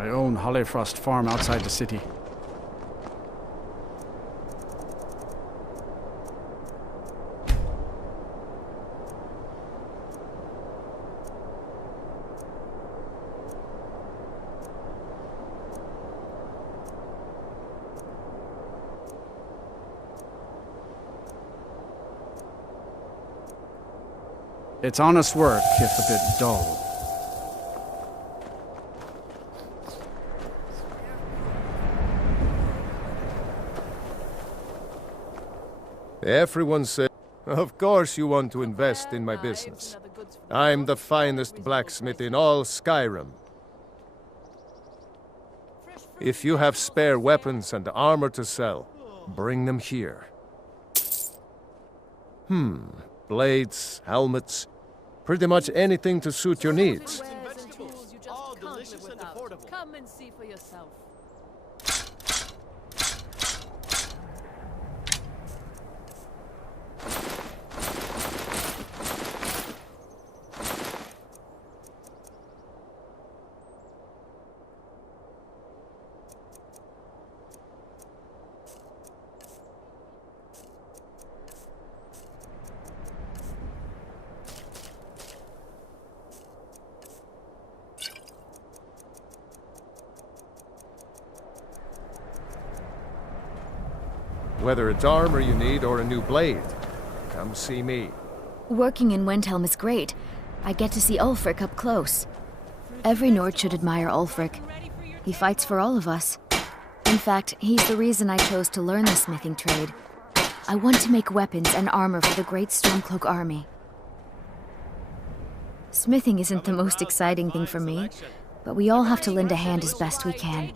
I own Hollyfrost Farm outside the city. It's honest work, if a bit dull. Everyone says, of course you want to invest in my business. I'm the finest blacksmith in all Skyrim. If you have spare weapons and armor to sell, bring them here. Blades, helmets, pretty much anything to suit your needs. All delicious and affordable. Come and see for yourself. Whether it's armor you need or a new blade, come see me. Working in Windhelm is great. I get to see Ulfric up close. Every Nord should admire Ulfric. He fights for all of us. In fact, he's the reason I chose to learn the smithing trade. I want to make weapons and armor for the great Stormcloak army. Smithing isn't the most exciting thing for me, but we all have to lend a hand as best we can.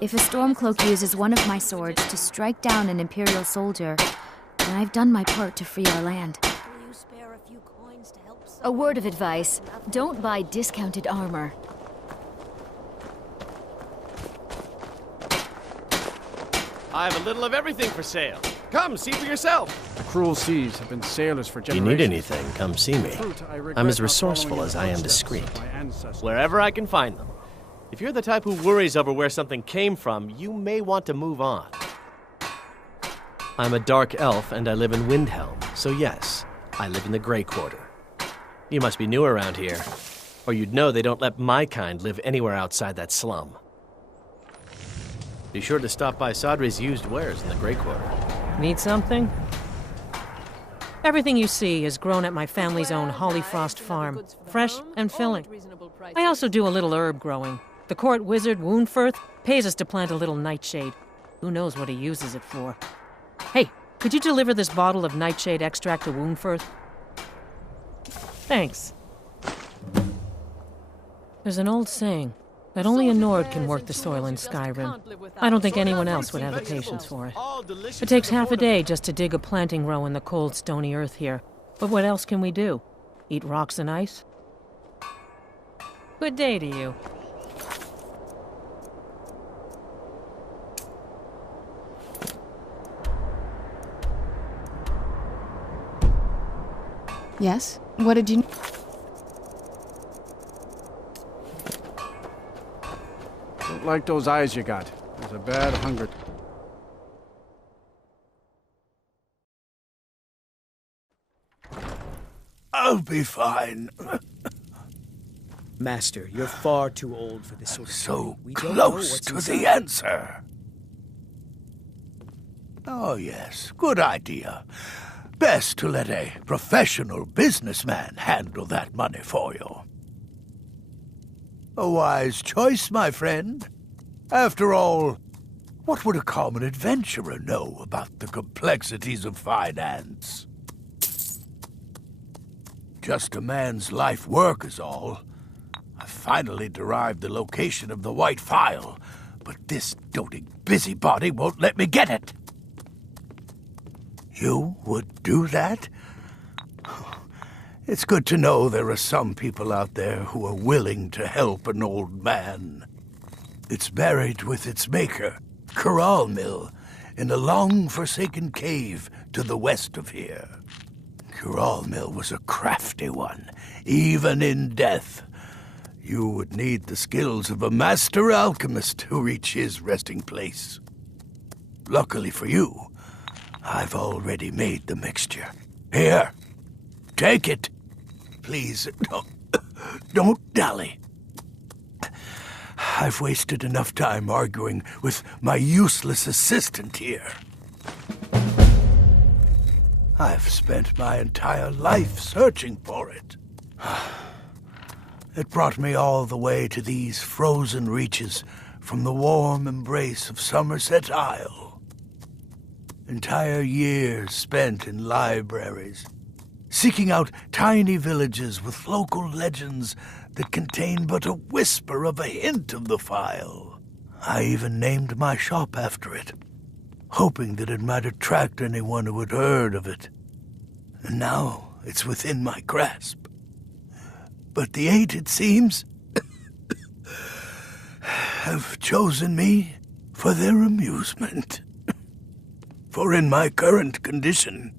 If a Stormcloak uses one of my swords to strike down an Imperial soldier, then I've done my part to free our land. A word of advice, don't buy discounted armor. I have a little of everything for sale. Come, see for yourself. The cruel seas have been sailors for If you generations. need anything, come see me. I'm as resourceful as I am discreet. Wherever I can find them. If you're the type who worries over where something came from, you may want to move on. I'm a dark elf and I live in Windhelm, so yes, I live in the Grey Quarter. You must be new around here, or you'd know they don't let my kind live anywhere outside that slum. Be sure to stop by Sadri's used wares in the Grey Quarter. Need something? Everything you see is grown at my family's own Hollyfrost farm, fresh and filling. I also do a little herb growing. The court wizard, Woundfirth, pays us to plant a little nightshade. Who knows what he uses it for? Hey, could you deliver this bottle of nightshade extract to Woundfirth? Thanks. There's an old saying that only a Nord can work the soil in Skyrim. I don't think anyone else would have the patience for it. It takes half a day just to dig a planting row in the cold, stony earth here. But what else can we do? Eat rocks and ice? Good day to you. Yes? What did you... Don't like those eyes you got. There's a bad hunger. I'll be fine. Master, you're far too old for this sort of So thing. We don't know close what's to inside. the answer. Oh, yes. Good idea. Best to let a professional businessman handle that money for you. A wise choice, my friend. After all, what would a common adventurer know about the complexities of finance? Just a man's life work is all. I finally derived the location of the White Phial, but this doting busybody won't let me get it. You would do that? It's good to know there are some people out there who are willing to help an old man. It's buried with its maker, Kuralmil, in a long-forsaken cave to the west of here. Kuralmil was a crafty one, even in death. You would need the skills of a master alchemist to reach his resting place. Luckily for you, I've already made the mixture. Here, take it. Please, don't dally. I've wasted enough time arguing with my useless assistant here. I've spent my entire life searching for it. It brought me all the way to these frozen reaches from the warm embrace of Somerset Isle. Entire years spent in libraries, seeking out tiny villages with local legends that contain but a whisper of a hint of the file. I even named my shop after it, hoping that it might attract anyone who had heard of it. And now it's within my grasp. But the eight, it seems, have chosen me for their amusement. For in my current condition,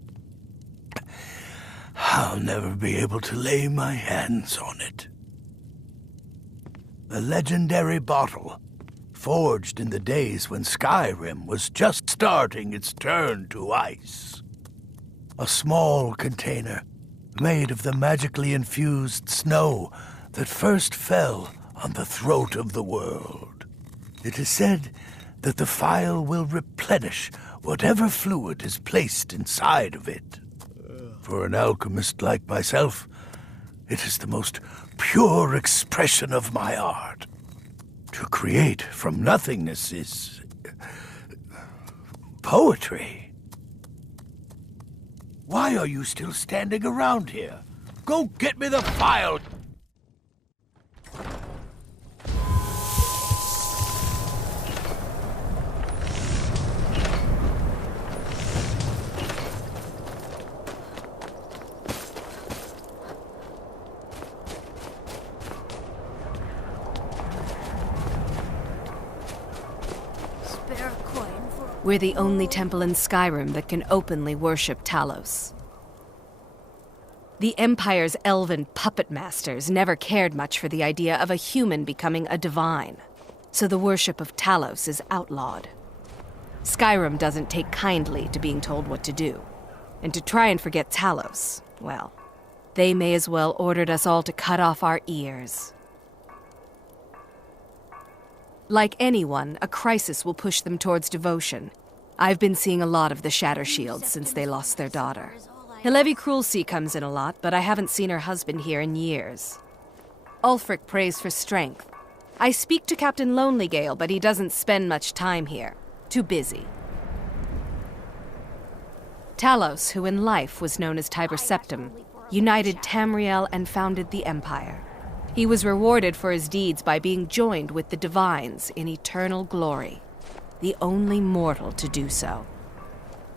I'll never be able to lay my hands on it. A legendary bottle, forged in the days when Skyrim was just starting its turn to ice. A small container made of the magically infused snow that first fell on the throat of the world. It is said that the phial will replenish whatever fluid is placed inside of it. For an alchemist like myself, it is the most pure expression of my art. To create from nothingness is poetry. Why are you still standing around here? Go get me the phial! We're the only temple in Skyrim that can openly worship Talos. The Empire's elven puppet masters never cared much for the idea of a human becoming a divine, so the worship of Talos is outlawed. Skyrim doesn't take kindly to being told what to do, and to try and forget Talos, well, they may as well ordered us all to cut off our ears. Like anyone, a crisis will push them towards devotion. I've been seeing a lot of the Shatter Shields since they lost their daughter. Hilevi Cruelseat comes in a lot, but I haven't seen her husband here in years. Ulfric prays for strength. I speak to Captain Lonelygale, but he doesn't spend much time here. Too busy. Talos, who in life was known as Tiber Septim, united Tamriel and founded the Empire. He was rewarded for his deeds by being joined with the Divines in eternal glory, the only mortal to do so.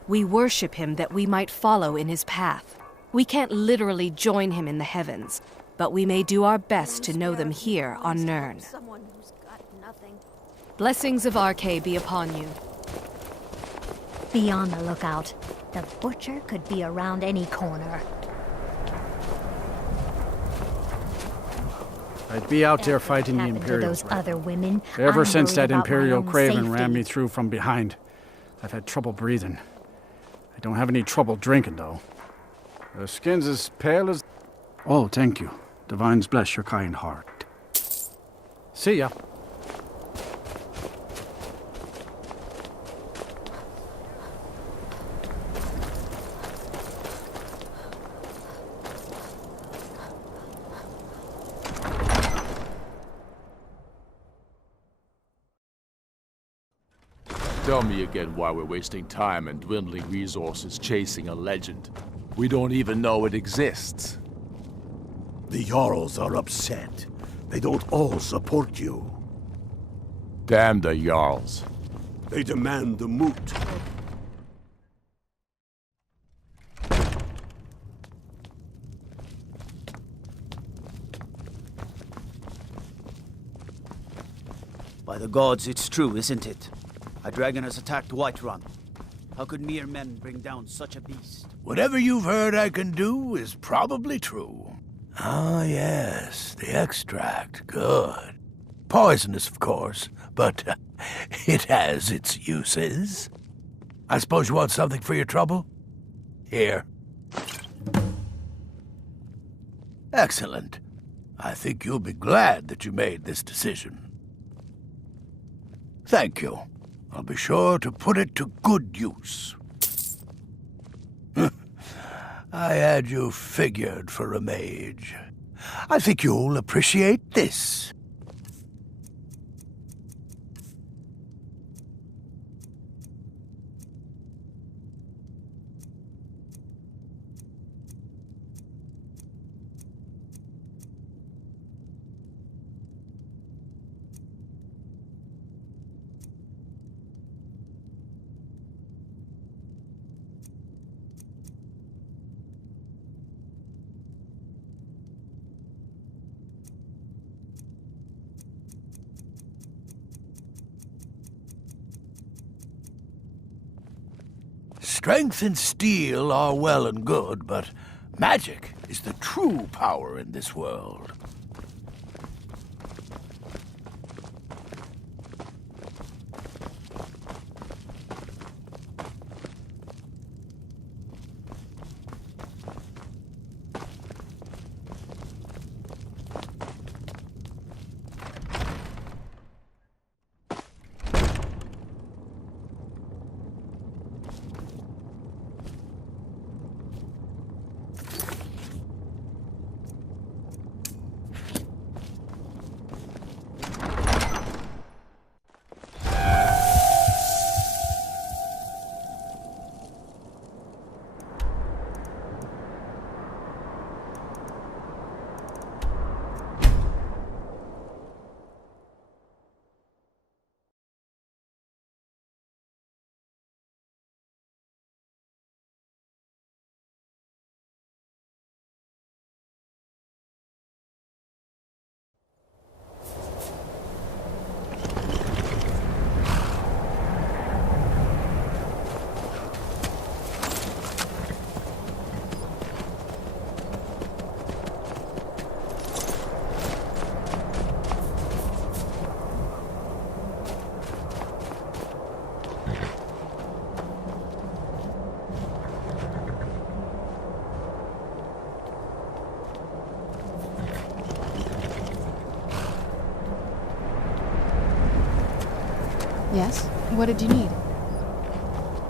We worship him that we might follow in his path. We can't literally join him in the heavens, but we may do our best to know them here on Nirn. Blessings of Arkay be upon you. Be on the lookout. The butcher could be around any corner. I'd be out there fighting the Imperials. Those other women. Ever since that Imperial Craven ran me through from behind, I've had trouble breathing. I don't have any trouble drinking, though. The skin's as pale as... Oh, thank you. Divines bless your kind heart. See ya. Tell me again why we're wasting time and dwindling resources chasing a legend. We don't even know it exists. The Jarls are upset. They don't all support you. Damn the Jarls. They demand the moot. By the gods, it's true, isn't it? A dragon has attacked Whiterun. How could mere men bring down such a beast? Whatever you've heard I can do is probably true. Ah, yes, the extract. Good. Poisonous, of course, but it has its uses. I suppose you want something for your trouble? Here. Excellent. I think you'll be glad that you made this decision. Thank you. I'll be sure to put it to good use. I had you figured for a mage. I think you'll appreciate this. Strength and steel are well and good, but magic is the true power in this world. Yes? What did you need?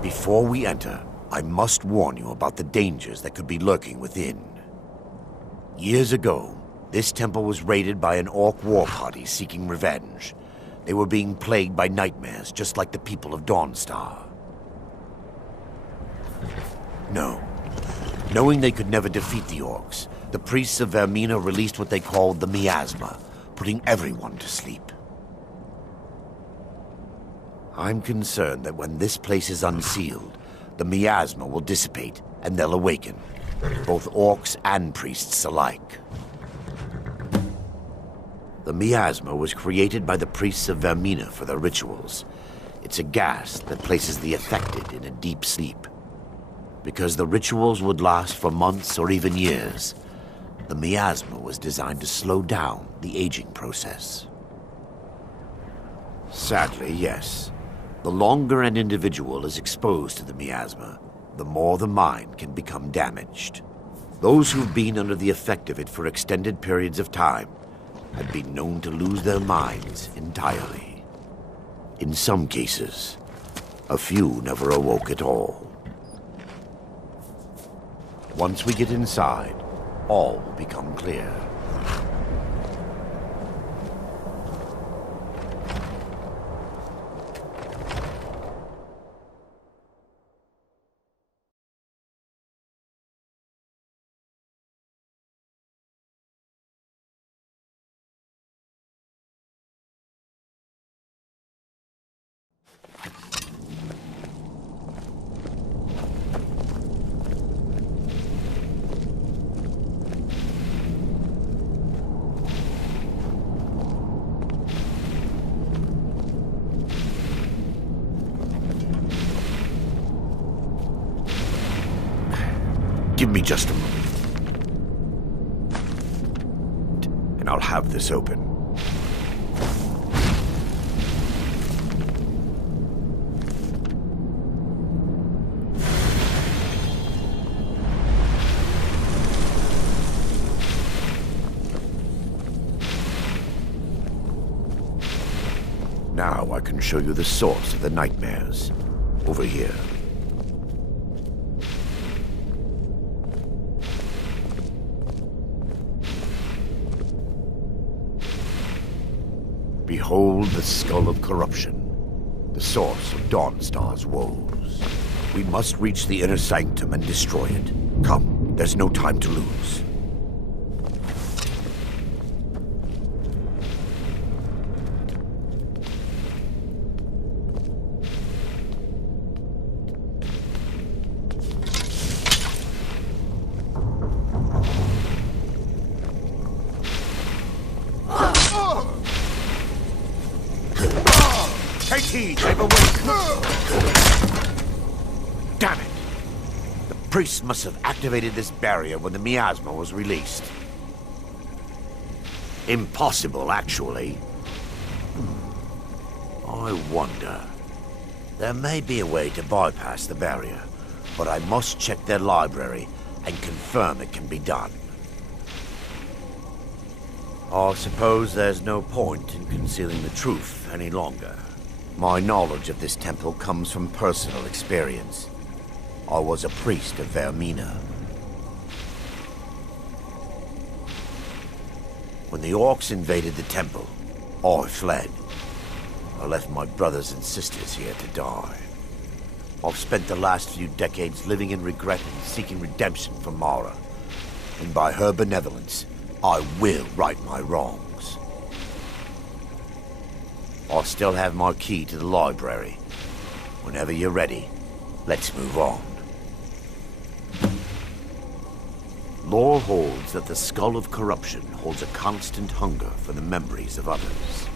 Before we enter, I must warn you about the dangers that could be lurking within. Years ago, this temple was raided by an orc war party seeking revenge. They were being plagued by nightmares, just like the people of Dawnstar. No. Knowing they could never defeat the orcs, the priests of Vermina released what they called the miasma, putting everyone to sleep. I'm concerned that when this place is unsealed, the miasma will dissipate and they'll awaken, both orcs and priests alike. The miasma was created by the priests of Vermina for their rituals. It's a gas that places the affected in a deep sleep. Because the rituals would last for months or even years, the miasma was designed to slow down the aging process. Sadly, yes. The longer an individual is exposed to the miasma, the more the mind can become damaged. Those who've been under the effect of it for extended periods of time have been known to lose their minds entirely. In some cases, a few never awoke at all. Once we get inside, all will become clear. Give me just a moment. have this open. Now I can show you the source of the nightmares. Over here. Behold the skull of corruption, the source of Dawnstar's woes. We must reach the inner sanctum and destroy it. Come, there's no time to lose. Take heed, they've awakened. Damn it! The priests must have activated this barrier when the miasma was released. Impossible, actually. I wonder. There may be a way to bypass the barrier, but I must check their library and confirm it can be done. I suppose there's no point in concealing the truth any longer. My knowledge of this temple comes from personal experience. I was a priest of Vermina. When the orcs invaded the temple, I fled. I left my brothers and sisters here to die. I've spent the last few decades living in regret and seeking redemption from Mara. And by her benevolence, I will right my wrongs. I still have my key to the library. Whenever you're ready, let's move on. Lore holds that the skull of corruption holds a constant hunger for the memories of others.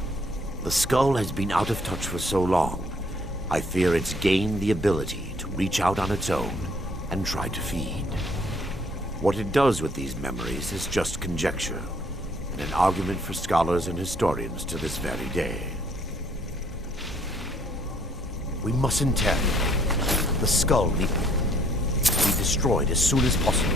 The skull has been out of touch for so long, I fear it's gained the ability to reach out on its own and try to feed. What it does with these memories is just conjecture, and an argument for scholars and historians to this very day. We mustn't tarry. The skull needs to be destroyed as soon as possible.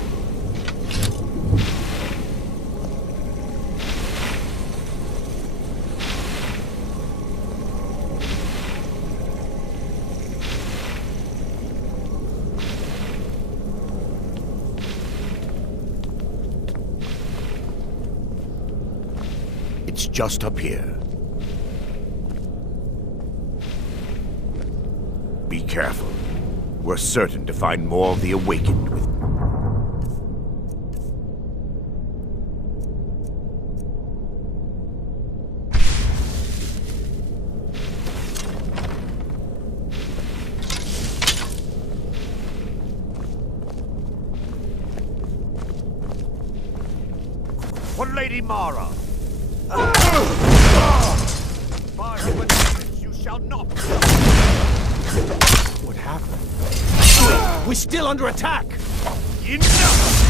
It's just up here. Be careful. We're certain to find more of the Awakened with... For Lady Mara! Fire when you shall not... What happened? We're still under attack! Enough!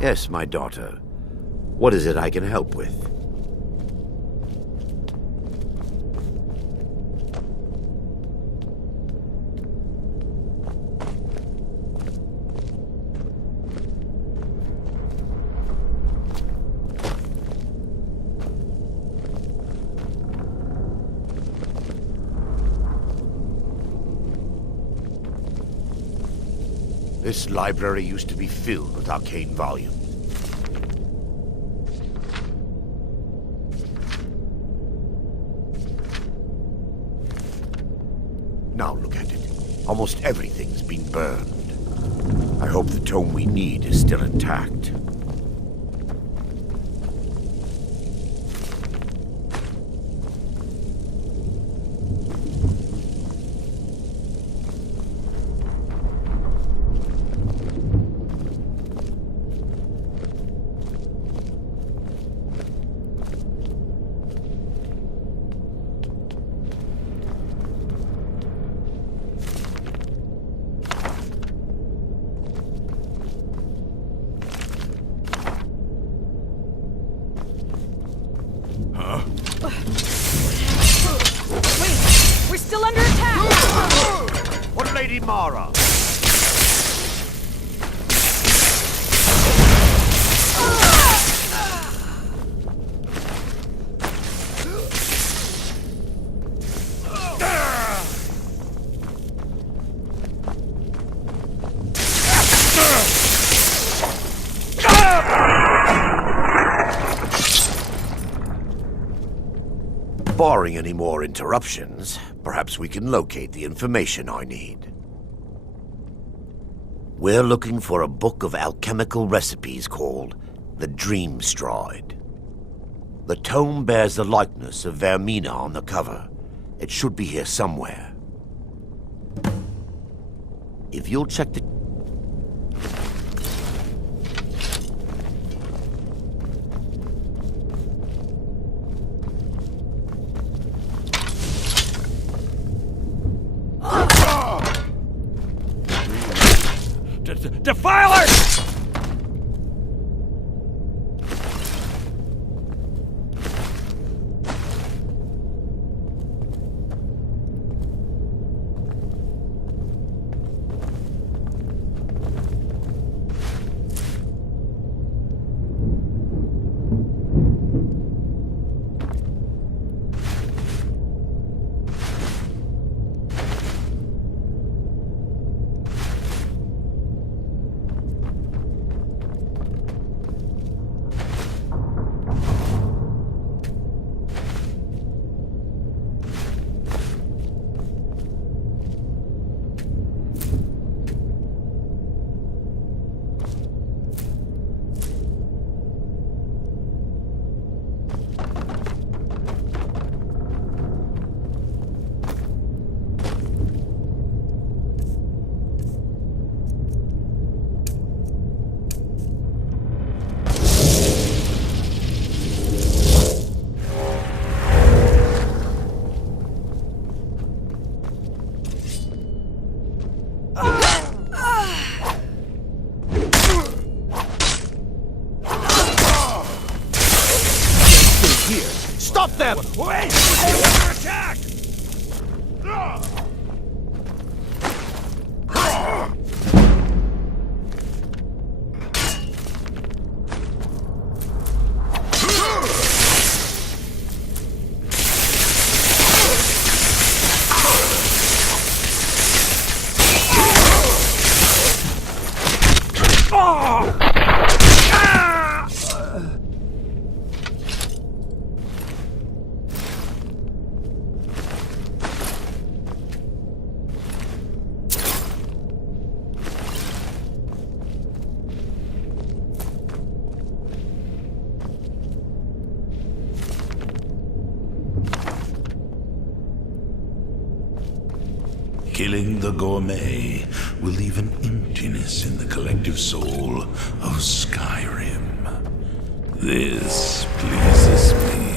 Yes, my daughter. What is it I can help with? This library used to be filled with arcane volumes. Now look at it. Almost everything's been burned. I hope the tome we need is still intact. horror! Barring any more interruptions, perhaps we can locate the information I need. We're looking for a book of alchemical recipes called the Dream Stride. The tome bears the likeness of Vermina on the cover. It should be here somewhere. If you'll check the... Defilers! Stop them! Wait! Under attack! Killing the gourmet will leave an emptiness in the collective soul of Skyrim. This pleases me.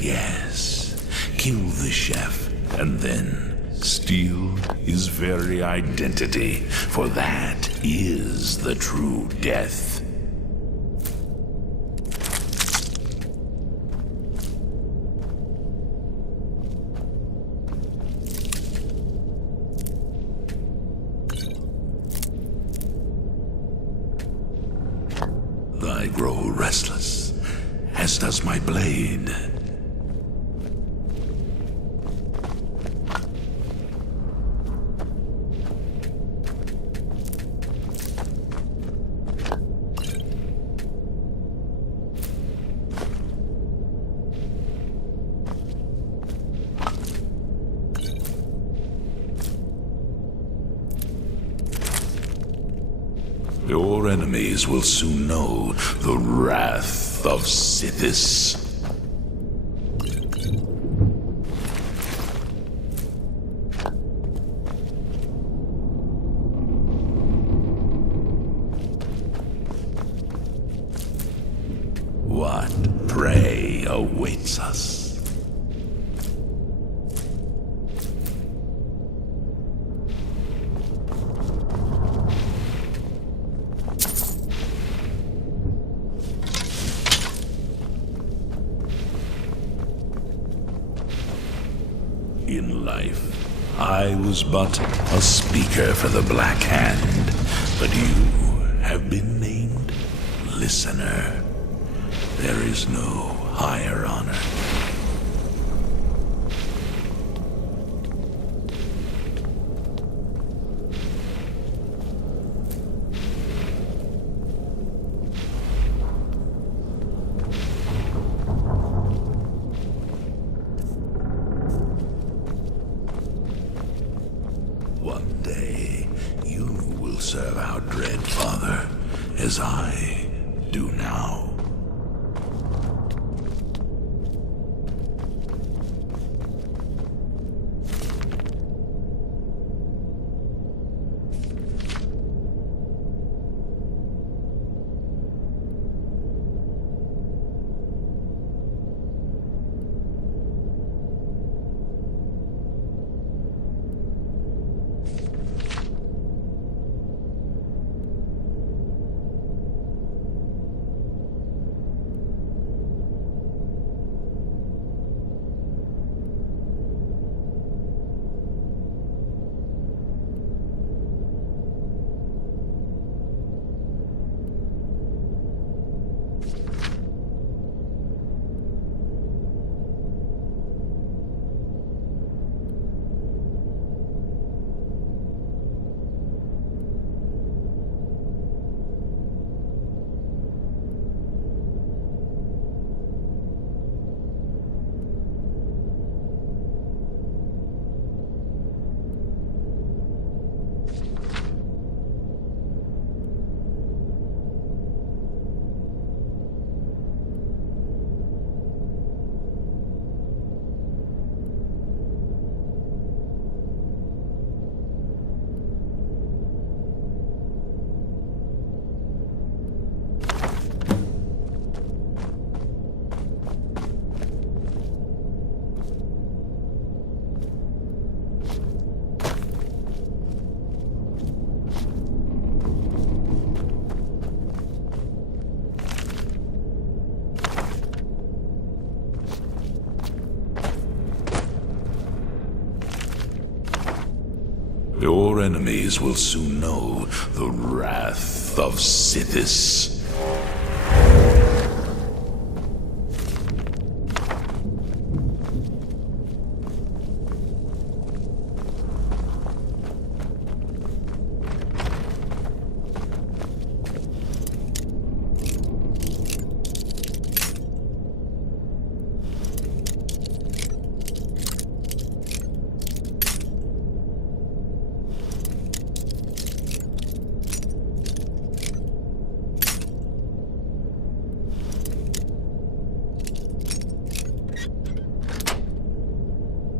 Yes, kill the chef, and then steal his very identity, for that is the true death. I grow restless, as does my blade. Your enemies will soon know the wrath of Sithis. What prey awaits us? life. I was but a speaker for the Black Hand, but you have been named Listener. There is no higher honor. One day, you will serve our dread father, as I do now. Your enemies will soon know the wrath of Sithis.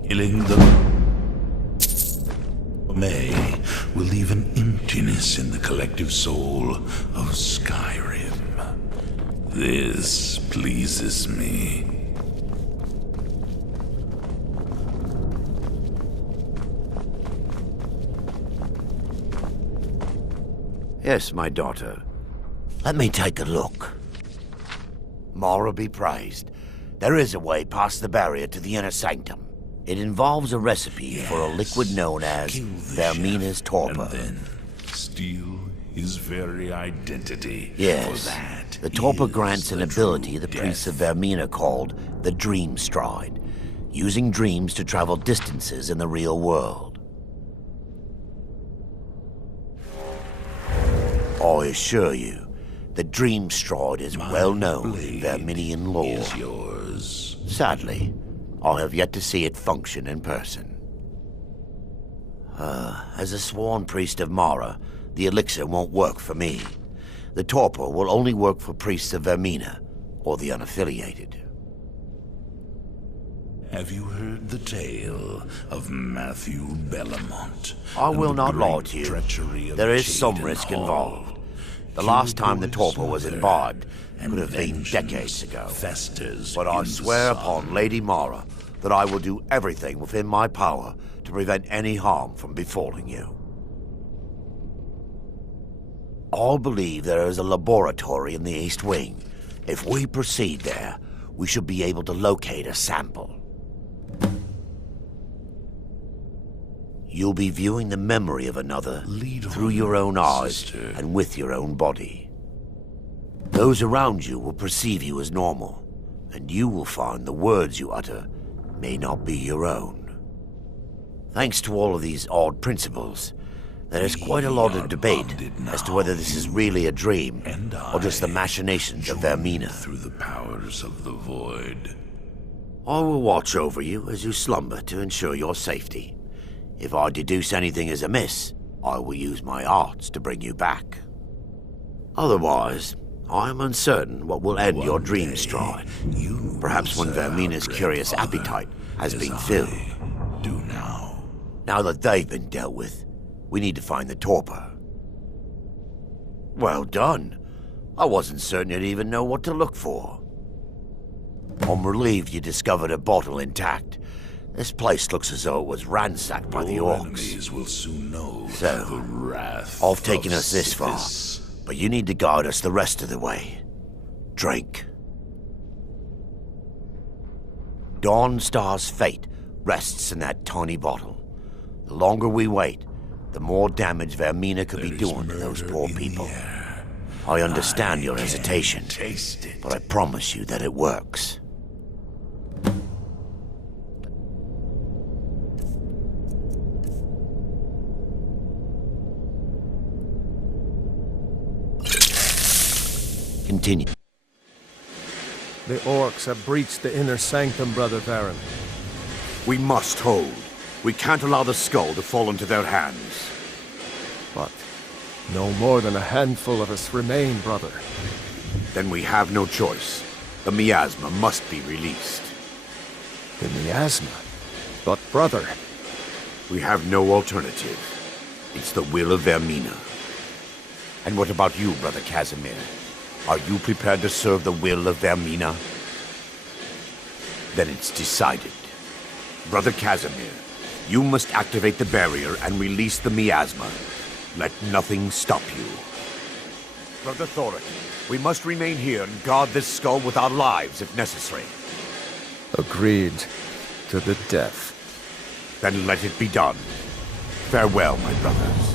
Killing them will leave an emptiness in the collective soul of Skyrim. This pleases me. Yes, my daughter. Let me take a look. Mara be praised. There is a way past the barrier to the inner sanctum. It involves a recipe for a liquid known as Vermina's torpor. And then steal his very identity. Yes, For that the torpor is grants an the ability true the priests of death. Vermina called the Dream Stride, using dreams to travel distances in the real world. I assure you, the Dream Stride is well known in Verminian lore. Is yours. Sadly, I have yet to see it function in person. As a sworn priest of Mara, the elixir won't work for me. The torpor will only work for priests of Vermina, or the unaffiliated. Have you heard the tale of Matthew Bellamont? I will and the not lie great to you. treachery of There is some Cheydon risk Hall? involved. The He last time will the go torpor was smother, imbibed and could have been vengeance decades ago. festers But I in the swear sun. upon Lady Mara that I will do everything within my power to prevent any harm from befalling you. I believe there is a laboratory in the East Wing. If we proceed there, we should be able to locate a sample. You'll be viewing the memory of another through your own eyes sister. and with your own body. Those around you will perceive you as normal, and you will find the words you utter may not be your own. Thanks to all of these odd principles, there is quite a lot of debate as to whether this is really a dream or just the machinations of Vermina. Through the powers of the void. I will watch over you as you slumber to ensure your safety. If I deduce anything is amiss, I will use my arts to bring you back. Otherwise, I am uncertain what will end your dream stride. Perhaps when Vermina's curious appetite has been filled. Do now. Now that they've been dealt with, we need to find the torpor. Well done. I wasn't certain you'd even know what to look for. I'm relieved you discovered a bottle intact. This place looks as though it was ransacked by the orcs. Enemies will soon know So, the wrath I've taken of us this far, Sithis. but you need to guide us the rest of the way. Drink. Dawnstar's fate rests in that tiny bottle. The longer we wait, the more damage Vermina could be doing to those poor people. I understand your hesitation, but I promise you that it works. Continue. The orcs have breached the inner sanctum, Brother Varen. We must hold. We can't allow the skull to fall into their hands. But no more than a handful of us remain, brother. Then we have no choice. The miasma must be released. The miasma? But brother... We have no alternative. It's the will of Vermina. And what about you, Brother Casimir? Are you prepared to serve the will of Vermina? Then it's decided. Brother Casimir, you must activate the barrier and release the miasma. Let nothing stop you. Brother Thoric, we must remain here and guard this skull with our lives if necessary. Agreed to the death. Then let it be done. Farewell, my brothers.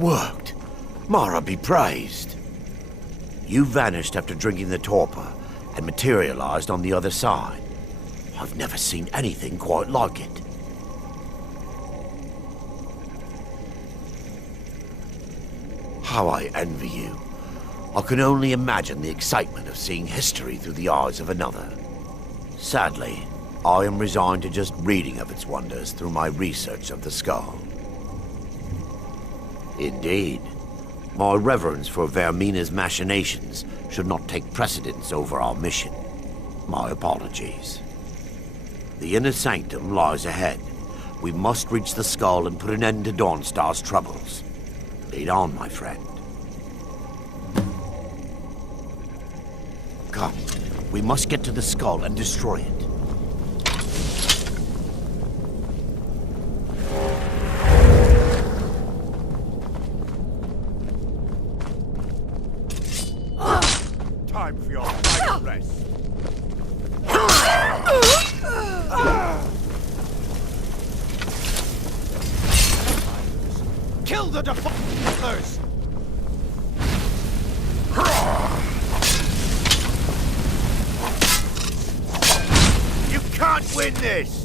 Worked. Mara be praised. You vanished after drinking the torpor and materialized on the other side. I've never seen anything quite like it. How I envy you. I can only imagine the excitement of seeing history through the eyes of another. Sadly, I am resigned to just reading of its wonders through my research of the skull. Indeed. My reverence for Vermina's machinations should not take precedence over our mission. My apologies. The inner sanctum lies ahead. We must reach the skull and put an end to Dawnstar's troubles. Lead on, my friend. Come, we must get to the skull and destroy it. Time for your final rest. Kill the defilers! You can't win this!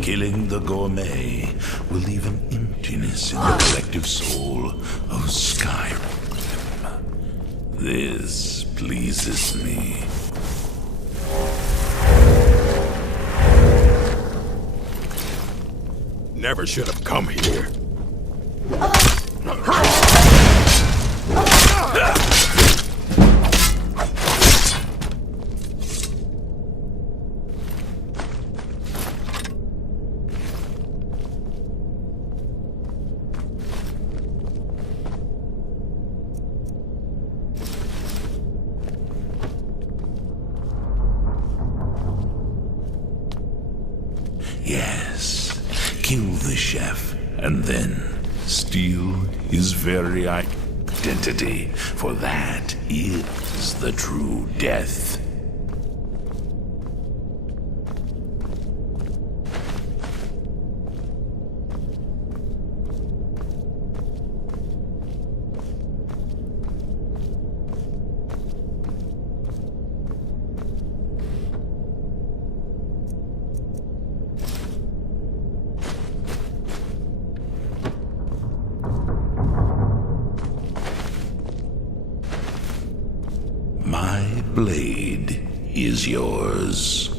Killing the gourmet will leave an emptiness in the collective soul of Skyrim. This pleases me. Never should have come here. Yes, kill the chef, and then steal his very identity, for that is the true death. My blade is yours.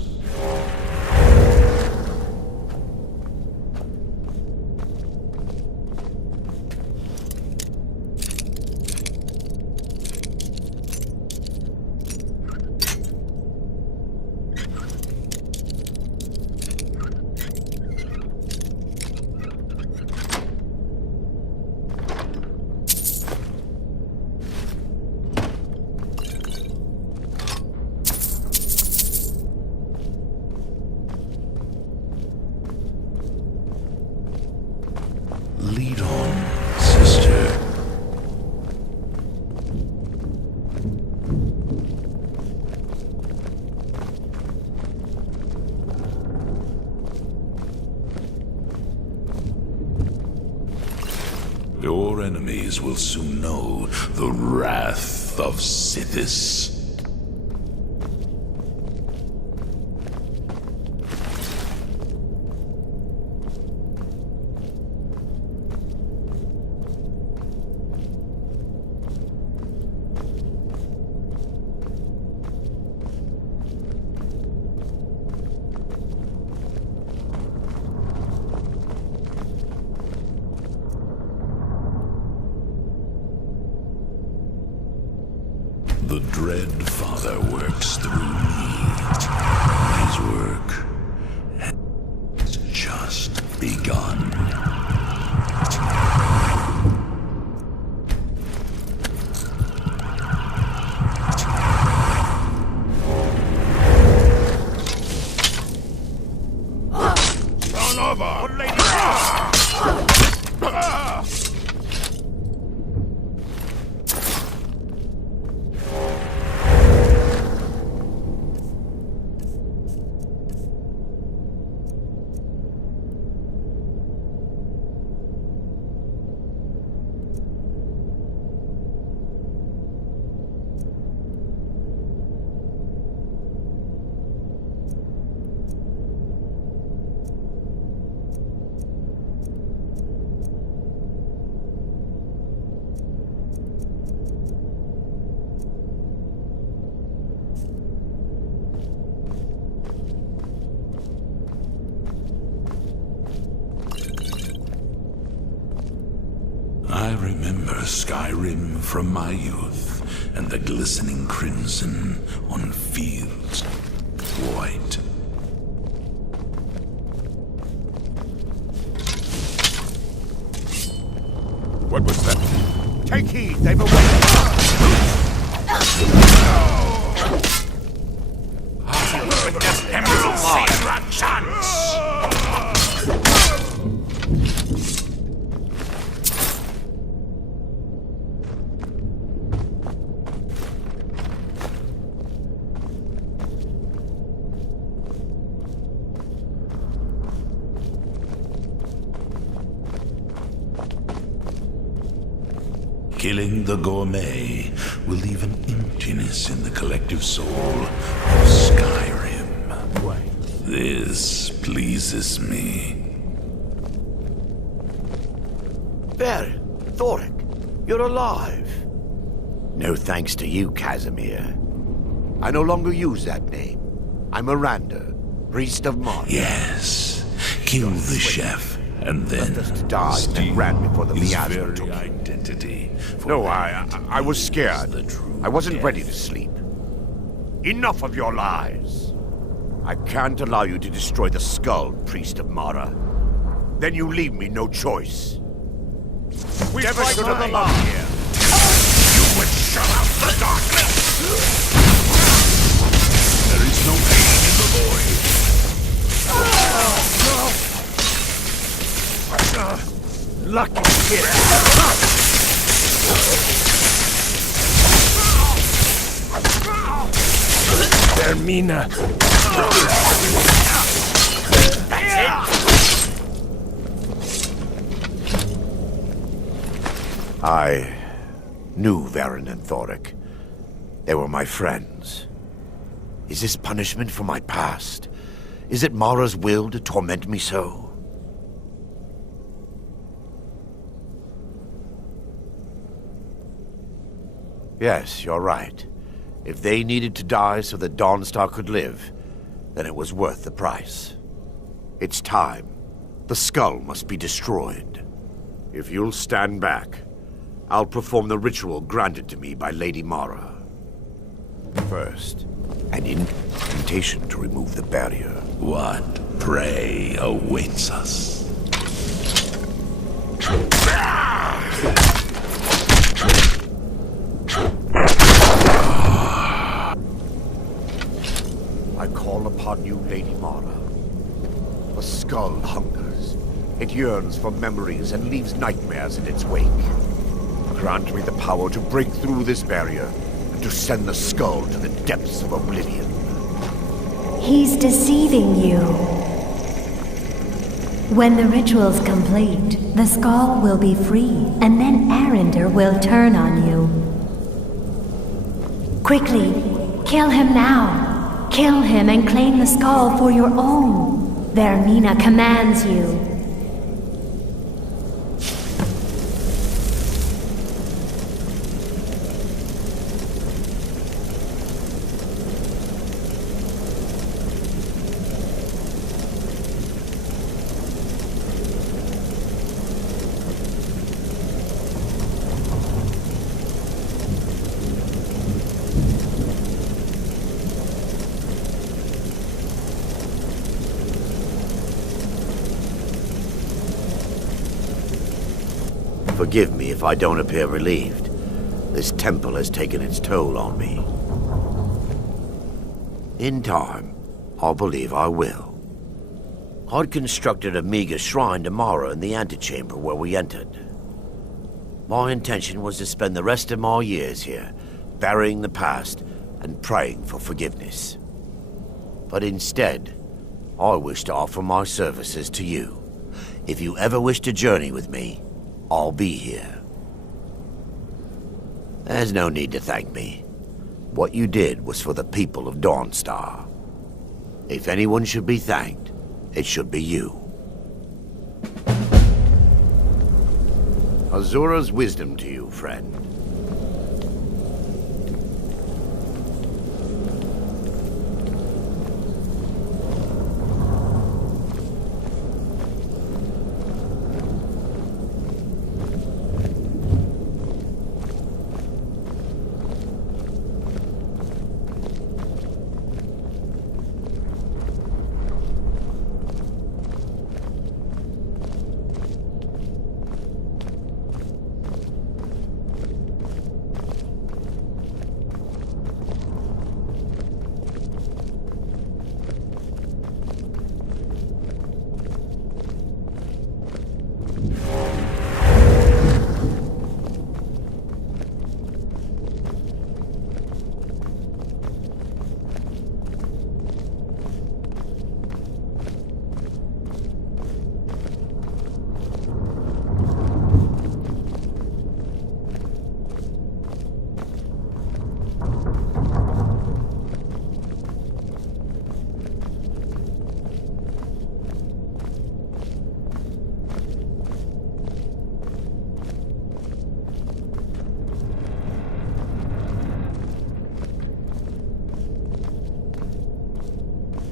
Lead on, sister. Your enemies will soon know the wrath of Sithis. The Dread Father works through me. His work has just begun. Turn over! Lady! I remember Skyrim from my youth, and the glistening crimson on fields white. What was that? Take heed, they've awakened! Killing the gourmet will leave an emptiness in the collective soul of Skyrim. This pleases me. There, Thoric, you're alive. No thanks to you, Casimir. I no longer use that name. I'm Miranda, priest of Mara. Yes, kill the chef, and then died and ran before the his miasma very took him. identity. No, I was scared. I wasn't ready to sleep. Enough of your lies. I can't allow you to destroy the skull, priest of Mara. Then you leave me no choice. We Never fight should for have the allowed light here. You would shut out the darkness! There is no pain in the void. Lucky kid. Termina. I knew Varen and Thoric. They were my friends. Is this punishment for my past? Is it Mara's will to torment me so? Yes, you're right. If they needed to die so that Dawnstar could live, then it was worth the price. It's time. The skull must be destroyed. If you'll stand back, I'll perform the ritual granted to me by Lady Mara. First, an incantation to remove the barrier. What prey awaits us? I call upon you, Lady Mara. The skull hungers. It yearns for memories and leaves nightmares in its wake. Grant me the power to break through this barrier and to send the skull to the depths of oblivion. He's deceiving you. When the ritual's complete, the skull will be free, and then Arender will turn on you. Quickly, kill him now. Kill him and claim the skull for your own. Vermina commands you. Forgive me if I don't appear relieved. This temple has taken its toll on me. In time, I believe I will. I'd constructed a meager shrine to Mara in the antechamber where we entered. My intention was to spend the rest of my years here, burying the past and praying for forgiveness. But instead, I wish to offer my services to you. If you ever wish to journey with me, I'll be here. There's no need to thank me. What you did was for the people of Dawnstar. If anyone should be thanked, it should be you. Azura's wisdom to you, friend.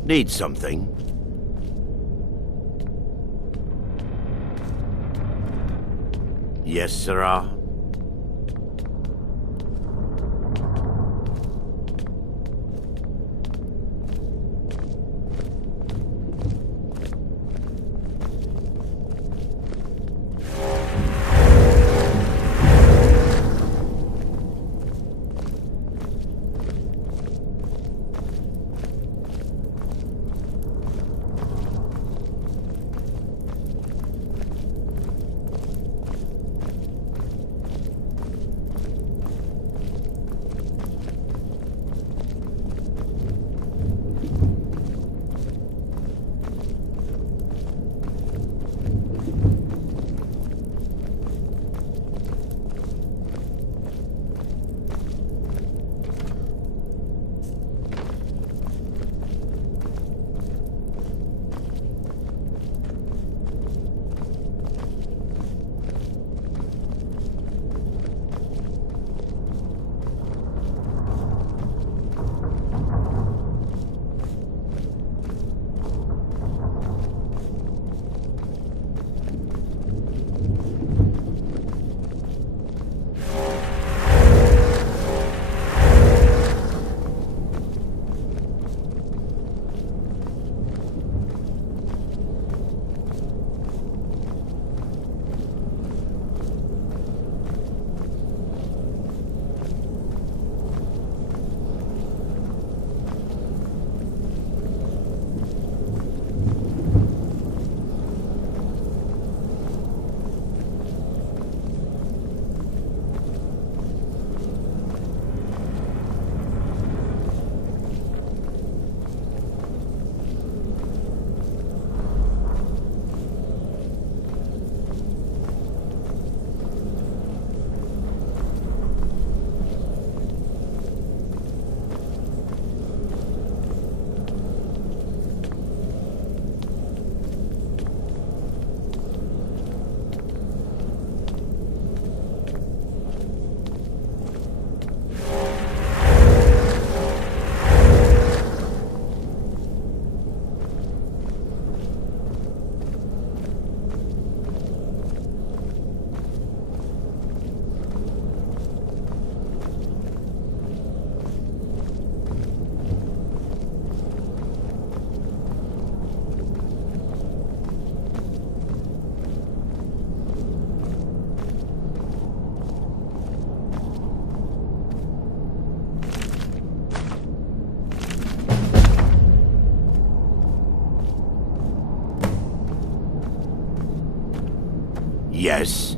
Need something? Yes, sirrah? Yes?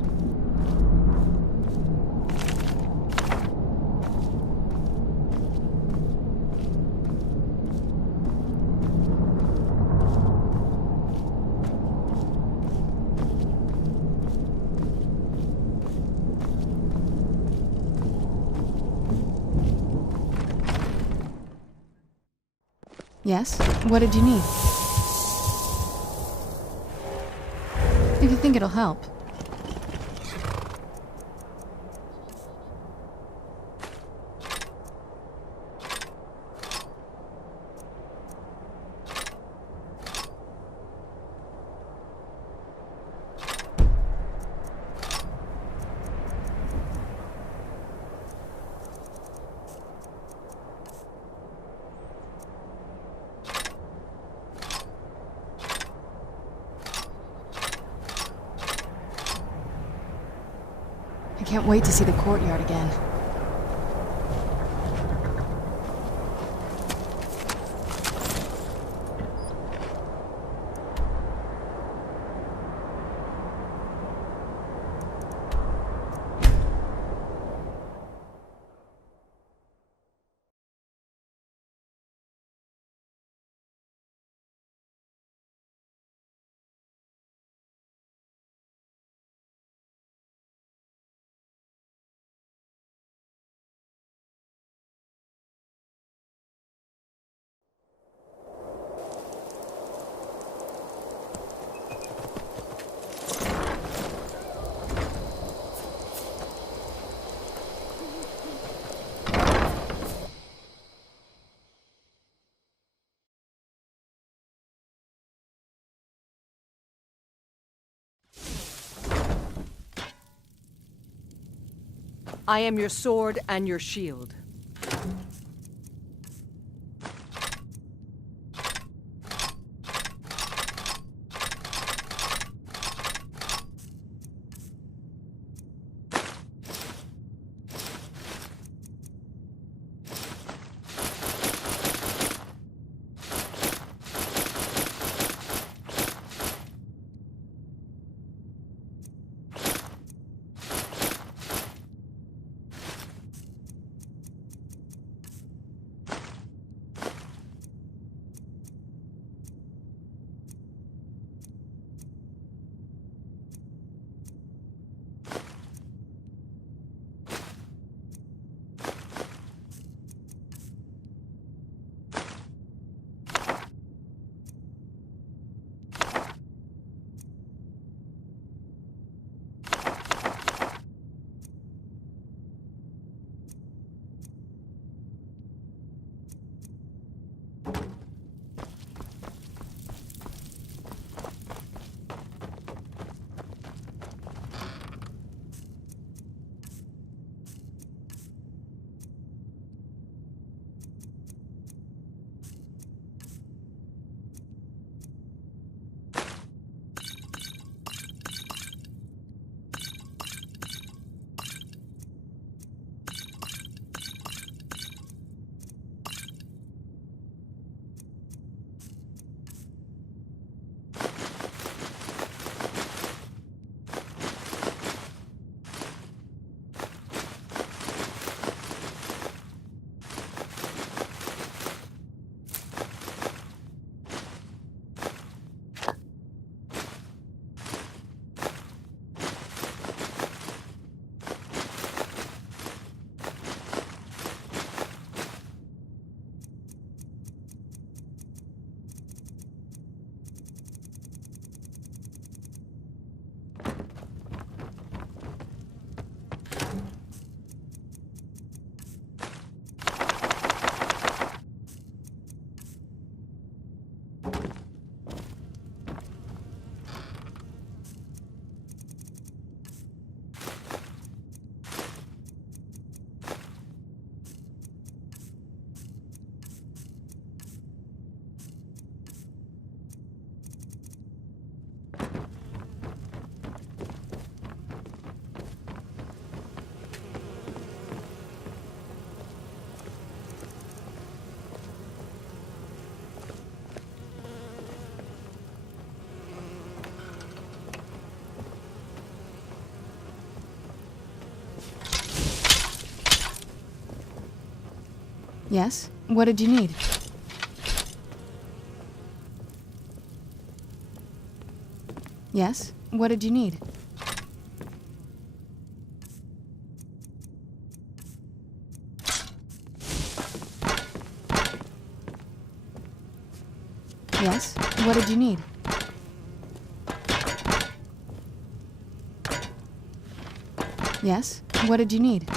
Yes? What did you need? If you think it'll help. I can't wait to see the courtyard again. I am your sword and your shield. Yes? What did you need? Yes? What did you need? Yes? What did you need? Yes? What did you need?